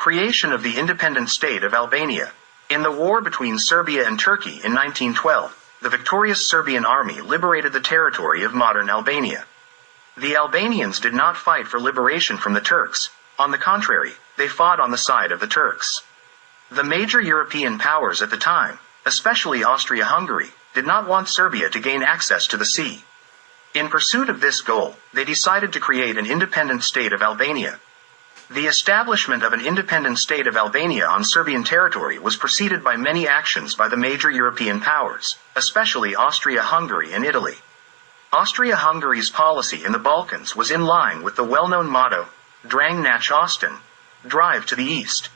Creation of the independent state of Albania. In the war between Serbia and Turkey in 1912, the victorious Serbian army liberated the territory of modern Albania. The Albanians did not fight for liberation from the Turks. On the contrary, they fought on the side of the Turks. The major European powers at the time, especially Austria-Hungary, did not want Serbia to gain access to the sea. In pursuit of this goal, they decided to create an independent state of Albania. The establishment of an independent state of Albania on Serbian territory was preceded by many actions by the major European powers, especially Austria-Hungary and Italy. Austria-Hungary's policy in the Balkans was in line with the well-known motto, Drang nach Osten, drive to the east.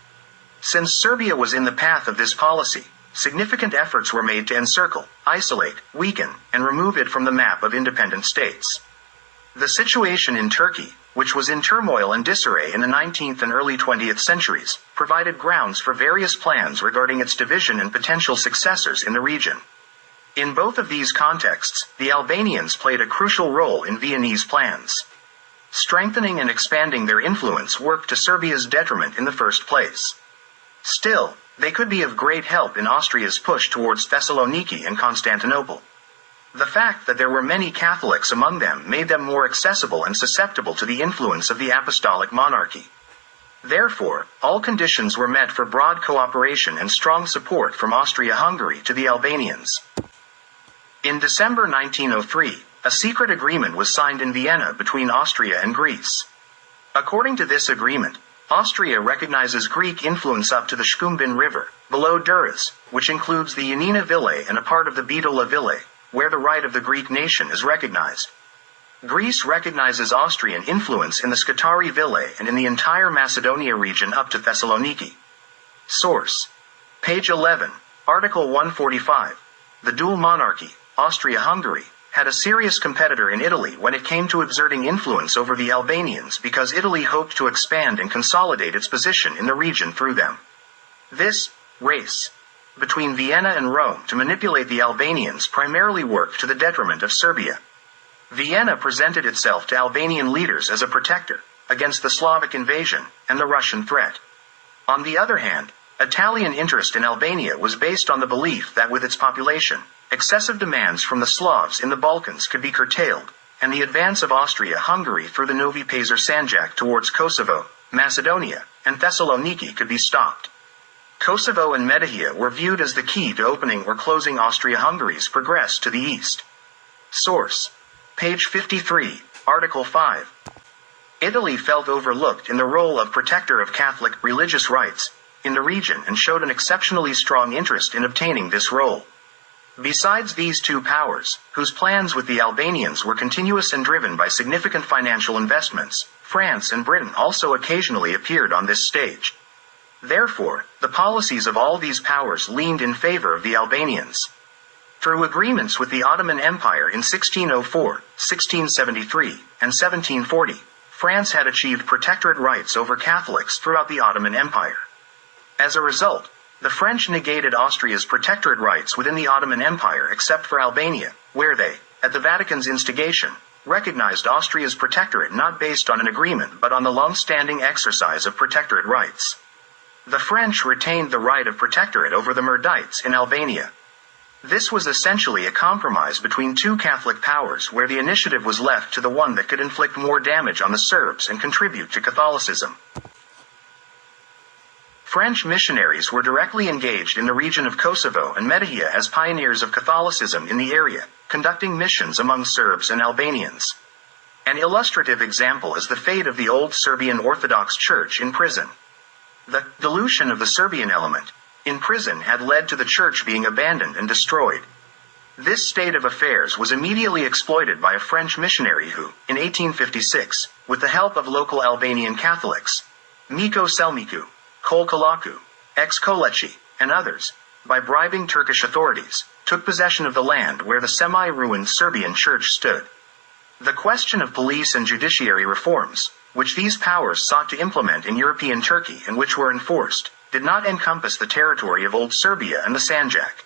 Since Serbia was in the path of this policy, significant efforts were made to encircle, isolate, weaken, and remove it from the map of independent states. The situation in Turkey, which was in turmoil and disarray in the 19th and early 20th centuries, provided grounds for various plans regarding its division and potential successors in the region. In both of these contexts, the Albanians played a crucial role in Viennese plans. Strengthening and expanding their influence worked to Serbia's detriment in the first place. Still, they could be of great help in Austria's push towards Thessaloniki and Constantinople. The fact that there were many Catholics among them made them more accessible and susceptible to the influence of the apostolic monarchy. Therefore, all conditions were met for broad cooperation and strong support from Austria-Hungary to the Albanians. In December 1903, a secret agreement was signed in Vienna between Austria and Greece. According to this agreement, Austria recognizes Greek influence up to the Shkumbin River, below Durrës, which includes the Ioannina Ville and a part of the Bitola Ville, where the right of the Greek nation is recognized. Greece recognizes Austrian influence in the Scutari Ville and in the entire Macedonia region up to Thessaloniki. Source: page 11, Article 145. The dual monarchy, Austria-Hungary, had a serious competitor in Italy when it came to exerting influence over the Albanians because Italy hoped to expand and consolidate its position in the region through them. This race between Vienna and Rome to manipulate the Albanians primarily worked to the detriment of Serbia. Vienna presented itself to Albanian leaders as a protector against the Slavic invasion and the Russian threat. On the other hand, Italian interest in Albania was based on the belief that with its population, excessive demands from the Slavs in the Balkans could be curtailed, and the advance of Austria-Hungary through the Novi Pazar Sanjak towards Kosovo, Macedonia, and Thessaloniki could be stopped. Kosovo and Metohija were viewed as the key to opening or closing Austria-Hungary's progress to the east. Source: page 53, Article 5. Italy felt overlooked in the role of protector of Catholic religious rights in the region and showed an exceptionally strong interest in obtaining this role. Besides these two powers, whose plans with the Albanians were continuous and driven by significant financial investments, France and Britain also occasionally appeared on this stage. Therefore, the policies of all these powers leaned in favor of the Albanians. Through agreements with the Ottoman Empire in 1604, 1673, and 1740, France had achieved protectorate rights over Catholics throughout the Ottoman Empire. As a result, the French negated Austria's protectorate rights within the Ottoman Empire except for Albania, where they, at the Vatican's instigation, recognized Austria's protectorate not based on an agreement but on the long-standing exercise of protectorate rights. The French retained the right of protectorate over the Murdites in Albania. This was essentially a compromise between two Catholic powers where the initiative was left to the one that could inflict more damage on the Serbs and contribute to Catholicism. French missionaries were directly engaged in the region of Kosovo and Metohija as pioneers of Catholicism in the area, conducting missions among Serbs and Albanians. An illustrative example is the fate of the old Serbian Orthodox Church in prison. The dilution of the Serbian element in prison had led to the church being abandoned and destroyed. This state of affairs was immediately exploited by a French missionary who, in 1856, with the help of local Albanian Catholics, Miko Selmiku, Kolkalaku, ex-Koleci, and others, by bribing Turkish authorities, took possession of the land where the semi-ruined Serbian church stood. The question of police and judiciary reforms, which these powers sought to implement in European Turkey and which were enforced, did not encompass the territory of Old Serbia and the Sanjak.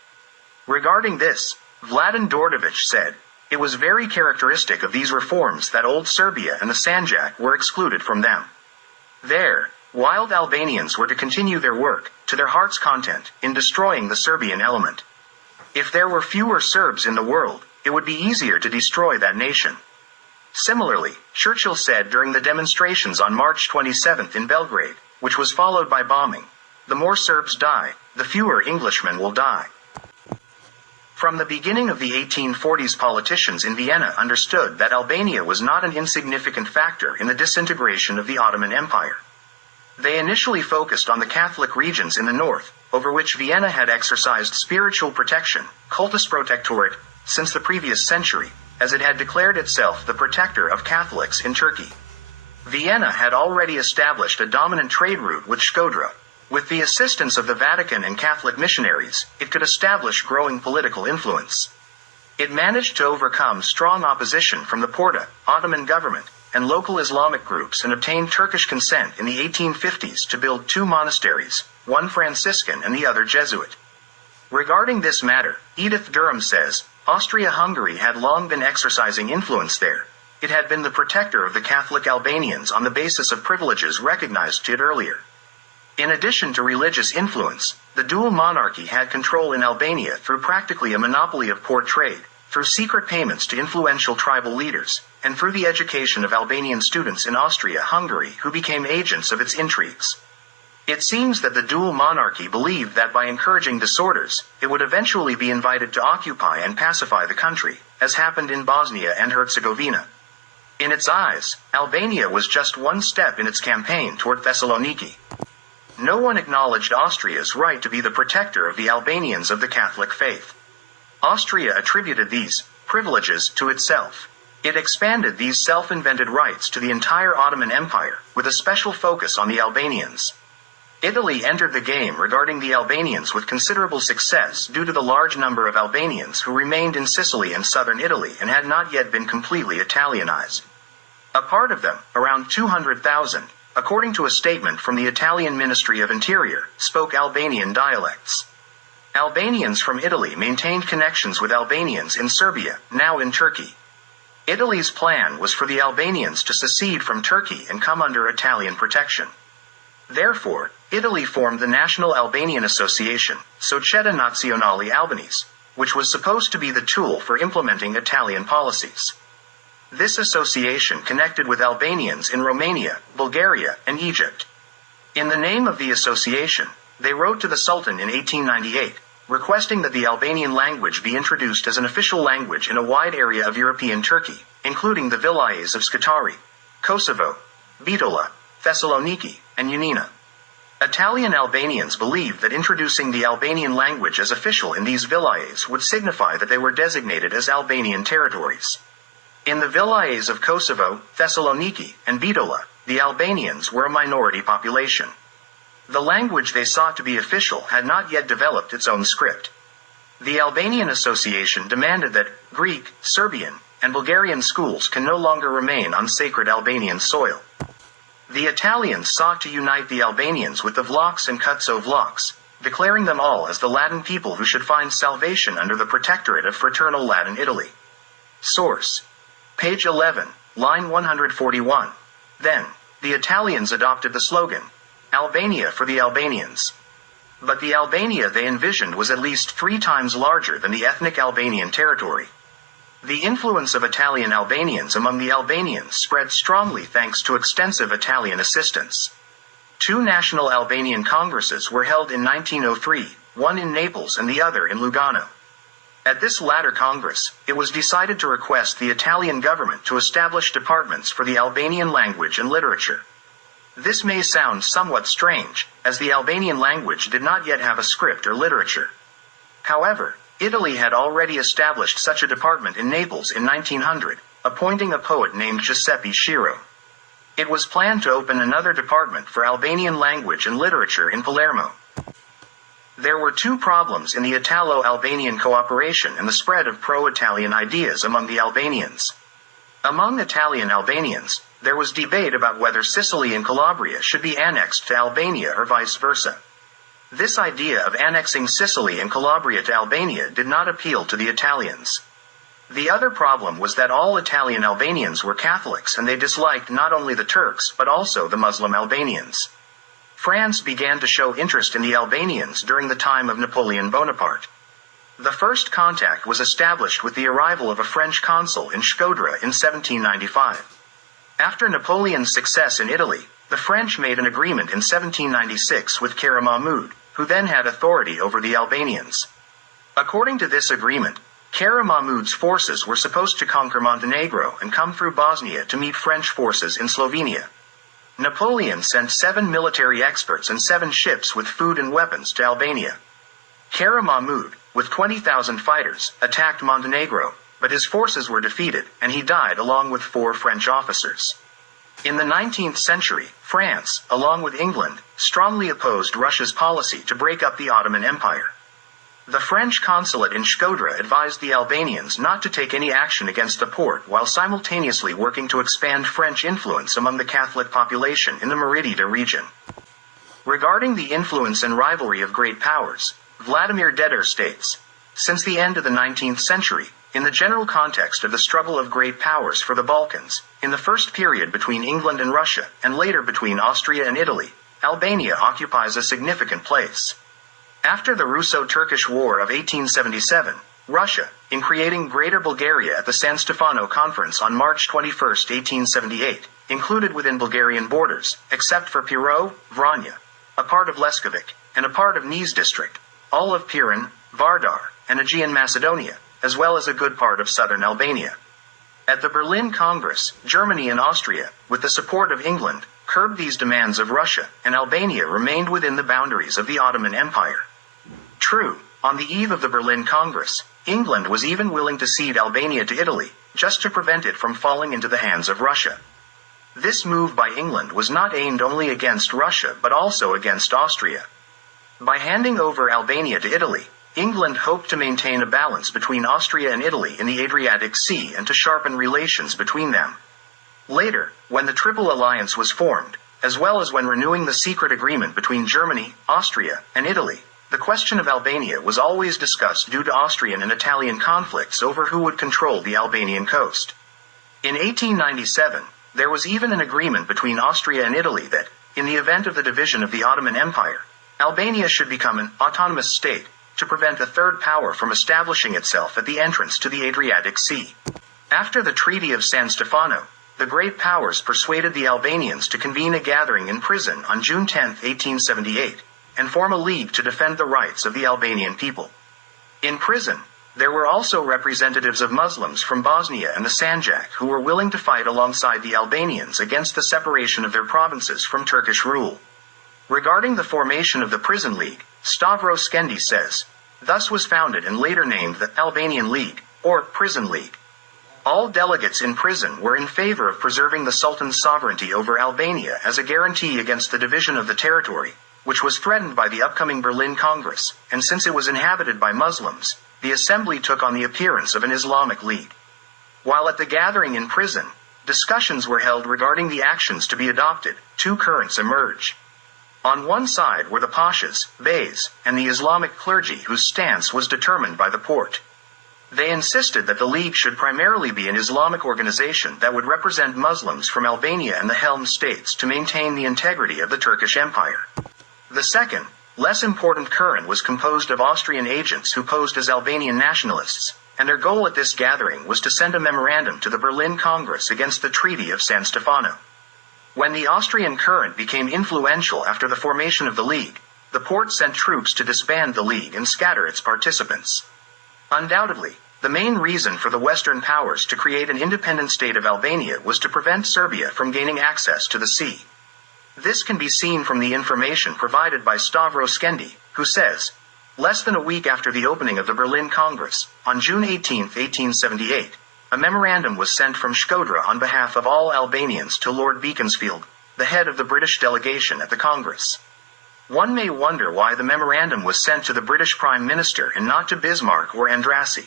Regarding this, Vladan Đorđević said, "It was very characteristic of these reforms that Old Serbia and the Sanjak were excluded from them. There, Wild Albanians were to continue their work, to their heart's content, in destroying the Serbian element. If there were fewer Serbs in the world, it would be easier to destroy that nation. Similarly, Churchill said during the demonstrations on March 27 in Belgrade, which was followed by bombing, "The more Serbs die, the fewer Englishmen will die." From the beginning of the 1840s, politicians in Vienna understood that Albania was not an insignificant factor in the disintegration of the Ottoman Empire. They initially focused on the Catholic regions in the north, over which Vienna had exercised spiritual protection, cultus protectorate, since the previous century, as it had declared itself the protector of Catholics in Turkey. Vienna had already established a dominant trade route with Shkodra. With the assistance of the Vatican and Catholic missionaries, it could establish growing political influence. It managed to overcome strong opposition from the Porta, Ottoman government, and local Islamic groups, and obtained Turkish consent in the 1850s to build 2 monasteries, one Franciscan and the other Jesuit. Regarding this matter, Edith Durham says, Austria-Hungary had long been exercising influence there. It had been the protector of the Catholic Albanians on the basis of privileges recognized to it earlier. In addition to religious influence, the dual monarchy had control in Albania through practically a monopoly of port trade, through secret payments to influential tribal leaders, and through the education of Albanian students in Austria-Hungary who became agents of its intrigues. It seems that the dual monarchy believed that by encouraging disorders, it would eventually be invited to occupy and pacify the country, as happened in Bosnia and Herzegovina. In its eyes, Albania was just one step in its campaign toward Thessaloniki. No one acknowledged Austria's right to be the protector of the Albanians of the Catholic faith. Austria attributed these privileges to itself. It expanded these self-invented rights to the entire Ottoman Empire, with a special focus on the Albanians. Italy entered the game regarding the Albanians with considerable success due to the large number of Albanians who remained in Sicily and southern Italy and had not yet been completely Italianized. A part of them, around 200,000, according to a statement from the Italian Ministry of Interior, spoke Albanian dialects. Albanians from Italy maintained connections with Albanians in Serbia, now in Turkey. Italy's plan was for the Albanians to secede from Turkey and come under Italian protection. Therefore, Italy formed the National Albanian Association, Società Nazionale Albanese, which was supposed to be the tool for implementing Italian policies. This association connected with Albanians in Romania, Bulgaria, and Egypt. In the name of the association, they wrote to the Sultan in 1898, requesting that the Albanian language be introduced as an official language in a wide area of European Turkey, including the vilayets of Scutari, Kosovo, Bitola, Thessaloniki, and Ioannina. Italian Albanians believed that introducing the Albanian language as official in these vilayets would signify that they were designated as Albanian territories. In the vilayets of Kosovo, Thessaloniki, and Bitola, the Albanians were a minority population. The language they sought to be official had not yet developed its own script. The Albanian Association demanded that Greek, Serbian, and Bulgarian schools can no longer remain on sacred Albanian soil. The Italians sought to unite the Albanians with the Vlachs and Kutso Vlachs, declaring them all as the Latin people who should find salvation under the protectorate of Fraternal Latin Italy. Source: Page 11, line 141. Then, the Italians adopted the slogan, Albania for the Albanians. But the Albania they envisioned was at least 3 times larger than the ethnic Albanian territory. The influence of Italian Albanians among the Albanians spread strongly thanks to extensive Italian assistance. 2 national Albanian congresses were held in 1903, one in Naples and the other in Lugano. At this latter Congress, it was decided to request the Italian government to establish departments for the Albanian language and literature. This may sound somewhat strange, as the Albanian language did not yet have a script or literature. However, Italy had already established such a department in Naples in 1900, appointing a poet named Giuseppe Schiro. It was planned to open another department for Albanian language and literature in Palermo. There were 2 problems in the Italo-Albanian cooperation and the spread of pro-Italian ideas among the Albanians. Among Italian Albanians, there was debate about whether Sicily and Calabria should be annexed to Albania or vice versa. This idea of annexing Sicily and Calabria to Albania did not appeal to the Italians. The other problem was that all Italian Albanians were Catholics and they disliked not only the Turks but also the Muslim Albanians. France began to show interest in the Albanians during the time of Napoleon Bonaparte. The first contact was established with the arrival of a French consul in Shkodra in 1795. After Napoleon's success in Italy, the French made an agreement in 1796 with Kara Mahmud, who then had authority over the Albanians. According to this agreement, Kara Mahmud's forces were supposed to conquer Montenegro and come through Bosnia to meet French forces in Slovenia. Napoleon sent 7 military experts and 7 ships with food and weapons to Albania. Kara Mahmud, with 20,000 fighters, attacked Montenegro, but his forces were defeated, and he died along with 4 French officers. In the 19th century, France, along with England, strongly opposed Russia's policy to break up the Ottoman Empire. The French consulate in Shkodra advised the Albanians not to take any action against the Porte while simultaneously working to expand French influence among the Catholic population in the Meridita region. Regarding the influence and rivalry of great powers, Vladimir Deretic states, since the end of the 19th century, in the general context of the struggle of great powers for the Balkans, in the first period between England and Russia, and later between Austria and Italy, Albania occupies a significant place. After the Russo-Turkish War of 1877, Russia, in creating Greater Bulgaria at the San Stefano Conference on March 21, 1878, included within Bulgarian borders, except for Pirot, Vranja, a part of Leskovic, and a part of Niš district, all of Pirin, Vardar, and Aegean Macedonia, as well as a good part of southern Albania. At the Berlin Congress, Germany and Austria, with the support of England, curbed these demands of Russia, and Albania remained within the boundaries of the Ottoman Empire. True, on the eve of the Berlin Congress, England was even willing to cede Albania to Italy, just to prevent it from falling into the hands of Russia. This move by England was not aimed only against Russia but also against Austria. By handing over Albania to Italy, England hoped to maintain a balance between Austria and Italy in the Adriatic Sea and to sharpen relations between them. Later, when the Triple Alliance was formed, as well as when renewing the secret agreement between Germany, Austria, and Italy, the question of Albania was always discussed due to Austrian and Italian conflicts over who would control the Albanian coast. In 1897, there was even an agreement between Austria and Italy that, in the event of the division of the Ottoman Empire, Albania should become an autonomous state, to prevent a third power from establishing itself at the entrance to the Adriatic Sea. After the Treaty of San Stefano, the great powers persuaded the Albanians to convene a gathering in prison on June 10, 1878, and form a league to defend the rights of the Albanian people. In prison, there were also representatives of Muslims from Bosnia and the Sanjak who were willing to fight alongside the Albanians against the separation of their provinces from Turkish rule. Regarding the formation of the Prison League, Stavros Skendi says, thus was founded and later named the Albanian League, or Prison League. All delegates in prison were in favor of preserving the Sultan's sovereignty over Albania as a guarantee against the division of the territory, which was threatened by the upcoming Berlin Congress, and since it was inhabited by Muslims, the assembly took on the appearance of an Islamic league. While at the gathering in prison, discussions were held regarding the actions to be adopted. 2 currents emerge. On one side were the pashas, beys, and the Islamic clergy whose stance was determined by the Porte. They insisted that the League should primarily be an Islamic organization that would represent Muslims from Albania and the Helm states to maintain the integrity of the Turkish Empire. The second, less important current was composed of Austrian agents who posed as Albanian nationalists, and their goal at this gathering was to send a memorandum to the Berlin Congress against the Treaty of San Stefano. When the Austrian current became influential after the formation of the League, the Porte sent troops to disband the League and scatter its participants. Undoubtedly, the main reason for the Western powers to create an independent state of Albania was to prevent Serbia from gaining access to the sea. This can be seen from the information provided by Stavros Skendi, who says, less than a week after the opening of the Berlin Congress, on June 18, 1878, a memorandum was sent from Shkodra on behalf of all Albanians to Lord Beaconsfield, the head of the British delegation at the Congress. One may wonder why the memorandum was sent to the British Prime Minister and not to Bismarck or Andrassy.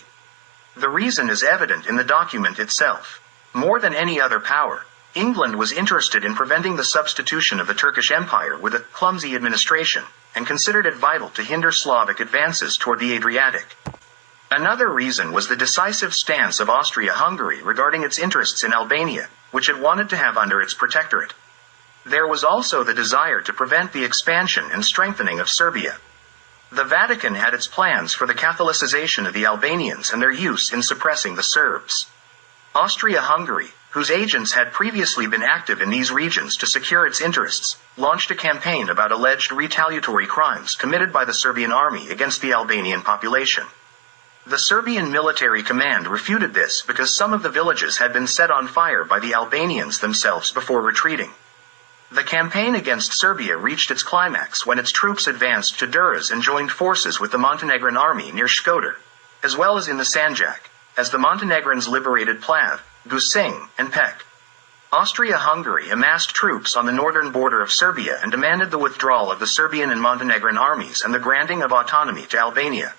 The reason is evident in the document itself. More than any other power, England was interested in preventing the substitution of the Turkish Empire with a clumsy administration, and considered it vital to hinder Slavic advances toward the Adriatic. Another reason was the decisive stance of Austria-Hungary regarding its interests in Albania, which it wanted to have under its protectorate. There was also the desire to prevent the expansion and strengthening of Serbia. The Vatican had its plans for the Catholicization of the Albanians and their use in suppressing the Serbs. Austria-Hungary, whose agents had previously been active in these regions to secure its interests, launched a campaign about alleged retaliatory crimes committed by the Serbian army against the Albanian population. The Serbian military command refuted this because some of the villages had been set on fire by the Albanians themselves before retreating. The campaign against Serbia reached its climax when its troops advanced to Duras and joined forces with the Montenegrin army near Shkodër, as well as in the Sanjak, as the Montenegrins liberated Plav, Gusin, and Pek. Austria-Hungary amassed troops on the northern border of Serbia and demanded the withdrawal of the Serbian and Montenegrin armies and the granting of autonomy to Albania.